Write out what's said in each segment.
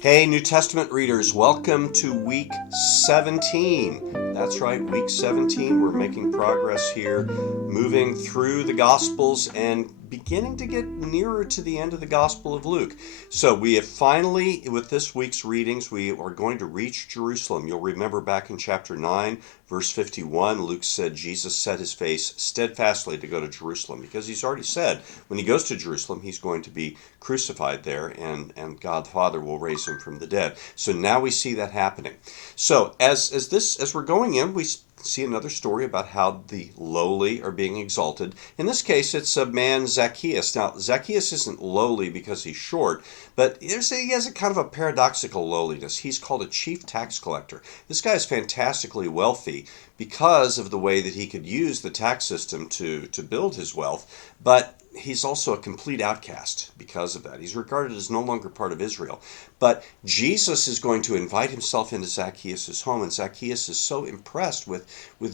Hey, New Testament readers, welcome to week 17. That's right, week 17. We're making progress here, moving through the Gospels and beginning to get nearer to the end of the Gospel of Luke. So, we have finally, with this week's readings, we are going to reach Jerusalem. You'll remember back in chapter 9, verse 51, Luke said Jesus set his face steadfastly to go to Jerusalem because he's already said when he goes to Jerusalem, he's going to be crucified there and God the Father will raise him from the dead. So now we see that happening. So as we're going in, we see another story about how the lowly are being exalted. In this case, it's a man, Zacchaeus. Now, Zacchaeus isn't lowly because he's short, but he has a kind of a paradoxical lowliness. He's called a chief tax collector. This guy is fantastically wealthy because of the way that he could use the tax system to build his wealth, but he's also a complete outcast because of that. He's regarded as no longer part of Israel. But Jesus is going to invite himself into Zacchaeus' home, and Zacchaeus is so impressed with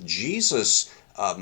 Jesus'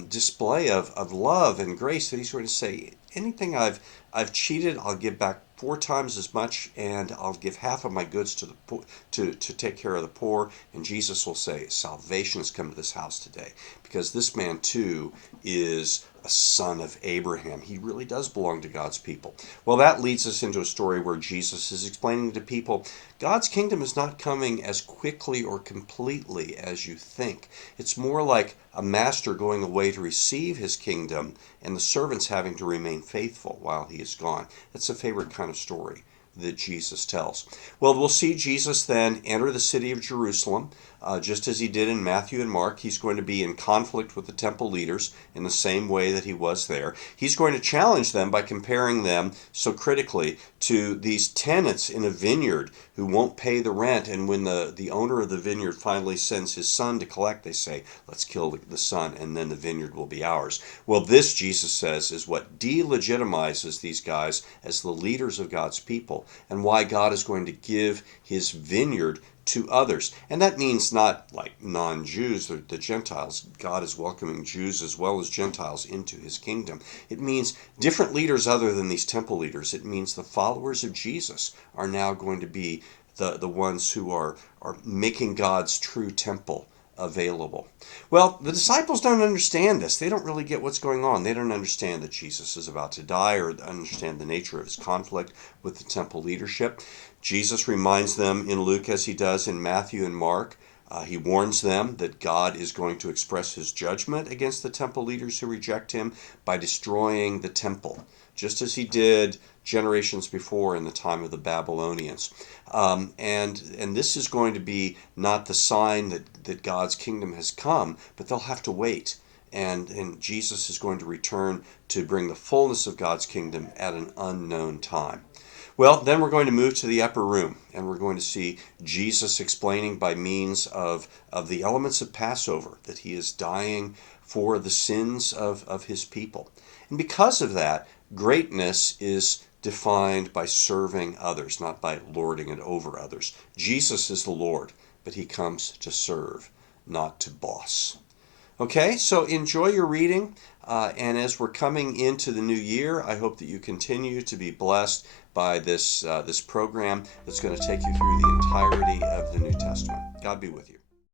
display of love and grace that he's going to say, anything I've cheated, I'll give back 4 times as much, and I'll give half of my goods to the poor, to take care of the poor. And Jesus will say, salvation has come to this house today, because this man too is a son of Abraham. He really does belong to God's people. Well, that leads us into a story where Jesus is explaining to people God's kingdom is not coming as quickly or completely as you think. It's more like a master going away to receive his kingdom and the servants having to remain faithful while he is gone. That's a favorite kind of story that Jesus tells. Well, we'll see Jesus then enter the city of Jerusalem, just as he did in Matthew and Mark. He's going to be in conflict with the temple leaders in the same way that he was there. He's going to challenge them by comparing them so critically to these tenants in a vineyard who won't pay the rent. And when the owner of the vineyard finally sends his son to collect, they say, let's kill the son and then the vineyard will be ours. Well, this, Jesus says, is what delegitimizes these guys as the leaders of God's people, and why God is going to give his vineyard to others. And that means not like non-Jews or the Gentiles. God is welcoming Jews as well as Gentiles into his kingdom. It means different leaders other than these temple leaders. It means the followers of Jesus are now going to be the ones who are making God's true temple available. Well, the disciples don't understand this. They don't really get what's going on. They don't understand that Jesus is about to die or understand the nature of his conflict with the temple leadership. Jesus reminds them in Luke, as he does in Matthew and Mark. He warns them that God is going to express his judgment against the temple leaders who reject him by destroying the temple, just as he did generations before in the time of the Babylonians. And this is going to be not the sign that God's kingdom has come, but they'll have to wait. And Jesus is going to return to bring the fullness of God's kingdom at an unknown time. Well, then we're going to move to the upper room, and we're going to see Jesus explaining by means of the elements of Passover that he is dying for the sins of his people. And because of that, greatness is defined by serving others, not by lording it over others. Jesus is the Lord, but he comes to serve, not to boss. Okay, so enjoy your reading. And as we're coming into the new year, I hope that you continue to be blessed by this program that's going to take you through the entirety of the New Testament. God be with you.